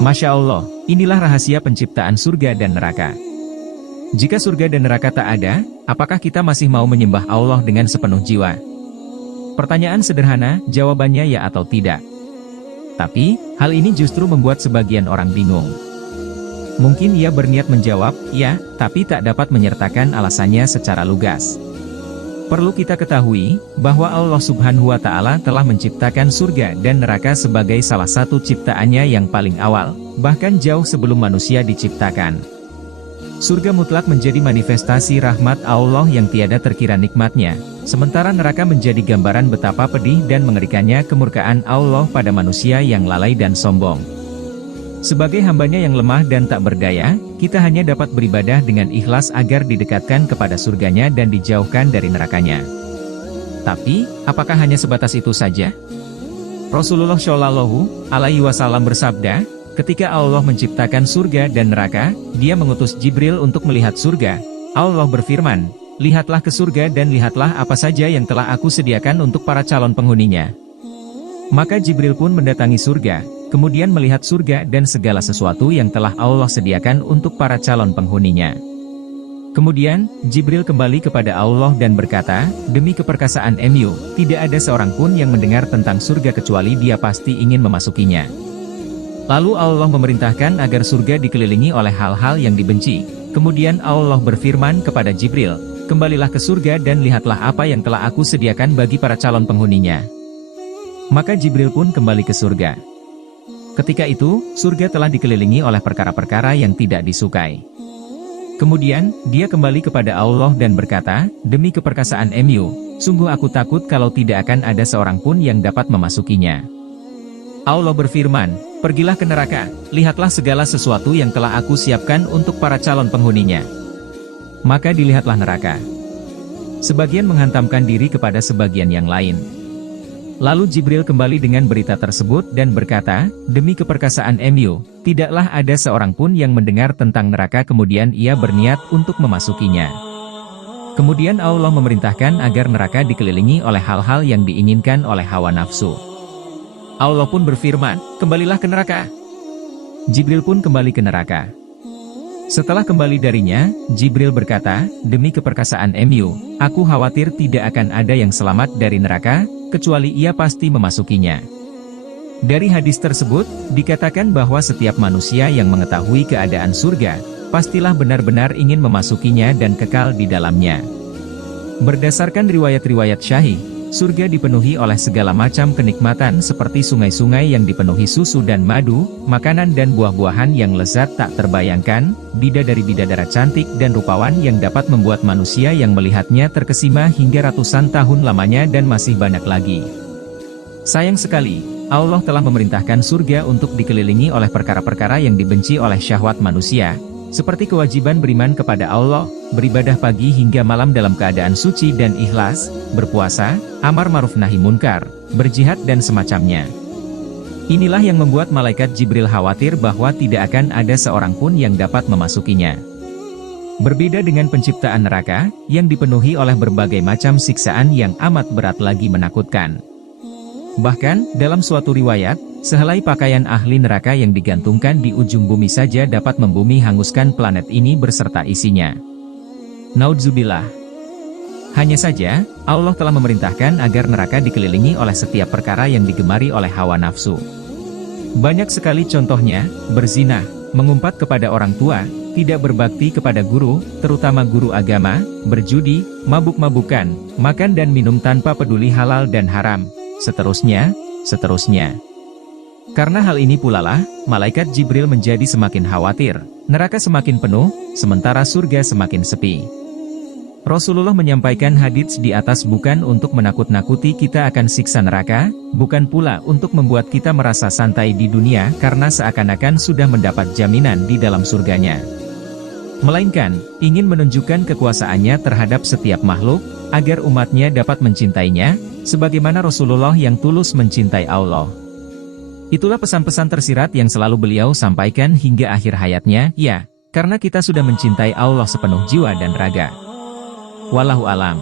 Masya Allah, inilah rahasia penciptaan surga dan neraka. Jika surga dan neraka tak ada, apakah kita masih mau menyembah Allah dengan sepenuh jiwa? Pertanyaan sederhana, jawabannya ya atau tidak. Tapi, hal ini justru membuat sebagian orang bingung. Mungkin ia berniat menjawab, ya, tapi tak dapat menyertakan alasannya secara lugas. Perlu kita ketahui, bahwa Allah Subhanahu wa Ta'ala telah menciptakan surga dan neraka sebagai salah satu ciptaannya yang paling awal, bahkan jauh sebelum manusia diciptakan. Surga mutlak menjadi manifestasi rahmat Allah yang tiada terkira nikmatnya, sementara neraka menjadi gambaran betapa pedih dan mengerikannya kemurkaan Allah pada manusia yang lalai dan sombong. Sebagai hambanya yang lemah dan tak berdaya, kita hanya dapat beribadah dengan ikhlas agar didekatkan kepada surganya dan dijauhkan dari nerakanya. Tapi, apakah hanya sebatas itu saja? Rasulullah Shallallahu Alaihi Wasallam bersabda, ketika Allah menciptakan surga dan neraka, Dia mengutus Jibril untuk melihat surga. Allah berfirman, lihatlah ke surga dan lihatlah apa saja yang telah aku sediakan untuk para calon penghuninya. Maka Jibril pun mendatangi surga, kemudian melihat surga dan segala sesuatu yang telah Allah sediakan untuk para calon penghuninya. Kemudian, Jibril kembali kepada Allah dan berkata, demi keperkasaan MU, tidak ada seorang pun yang mendengar tentang surga kecuali dia pasti ingin memasukinya. Lalu Allah memerintahkan agar surga dikelilingi oleh hal-hal yang dibenci. Kemudian Allah berfirman kepada Jibril, kembalilah ke surga dan lihatlah apa yang telah aku sediakan bagi para calon penghuninya. Maka Jibril pun kembali ke surga. Ketika itu, surga telah dikelilingi oleh perkara-perkara yang tidak disukai. Kemudian, dia kembali kepada Allah dan berkata, demi keperkasaan MU, sungguh aku takut kalau tidak akan ada seorang pun yang dapat memasukinya. Allah berfirman, pergilah ke neraka, lihatlah segala sesuatu yang telah aku siapkan untuk para calon penghuninya. Maka dilihatlah neraka. Sebagian menghantamkan diri kepada sebagian yang lain. Lalu Jibril kembali dengan berita tersebut dan berkata, demi keperkasaan MU, tidaklah ada seorang pun yang mendengar tentang neraka kemudian ia berniat untuk memasukinya. Kemudian Allah memerintahkan agar neraka dikelilingi oleh hal-hal yang diinginkan oleh hawa nafsu. Allah pun berfirman, kembalilah ke neraka. Jibril pun kembali ke neraka. Setelah kembali darinya, Jibril berkata, demi keperkasaan MU, aku khawatir tidak akan ada yang selamat dari neraka, kecuali ia pasti memasukinya. Dari hadis tersebut, dikatakan bahwa setiap manusia yang mengetahui keadaan surga, pastilah benar-benar ingin memasukinya dan kekal di dalamnya. Berdasarkan riwayat-riwayat syahih, surga dipenuhi oleh segala macam kenikmatan seperti sungai-sungai yang dipenuhi susu dan madu, makanan dan buah-buahan yang lezat tak terbayangkan, bidadari-bidadara cantik dan rupawan yang dapat membuat manusia yang melihatnya terkesima hingga ratusan tahun lamanya dan masih banyak lagi. Sayang sekali, Allah telah memerintahkan surga untuk dikelilingi oleh perkara-perkara yang dibenci oleh syahwat manusia, seperti kewajiban beriman kepada Allah, beribadah pagi hingga malam dalam keadaan suci dan ikhlas, berpuasa, amar ma'ruf nahi munkar, berjihad dan semacamnya. Inilah yang membuat malaikat Jibril khawatir bahwa tidak akan ada seorang pun yang dapat memasukinya. Berbeda dengan penciptaan neraka, yang dipenuhi oleh berbagai macam siksaan yang amat berat lagi menakutkan. Bahkan, dalam suatu riwayat, sehelai pakaian ahli neraka yang digantungkan di ujung bumi saja dapat membumi hanguskan planet ini berserta isinya. Naudzubillah. Hanya saja, Allah telah memerintahkan agar neraka dikelilingi oleh setiap perkara yang digemari oleh hawa nafsu. Banyak sekali contohnya, berzina, mengumpat kepada orang tua, tidak berbakti kepada guru, terutama guru agama, berjudi, mabuk-mabukan, makan dan minum tanpa peduli halal dan haram, seterusnya. Karena hal ini pula lah, malaikat Jibril menjadi semakin khawatir, neraka semakin penuh, sementara surga semakin sepi. Rasulullah menyampaikan hadits di atas bukan untuk menakut-nakuti kita akan siksa neraka, bukan pula untuk membuat kita merasa santai di dunia karena seakan-akan sudah mendapat jaminan di dalam surganya. Melainkan, ingin menunjukkan kekuasaannya terhadap setiap makhluk, agar umatnya dapat mencintainya, sebagaimana Rasulullah yang tulus mencintai Allah. Itulah pesan-pesan tersirat yang selalu beliau sampaikan hingga akhir hayatnya, ya, karena kita sudah mencintai Allah sepenuh jiwa dan raga. Wallahu alam.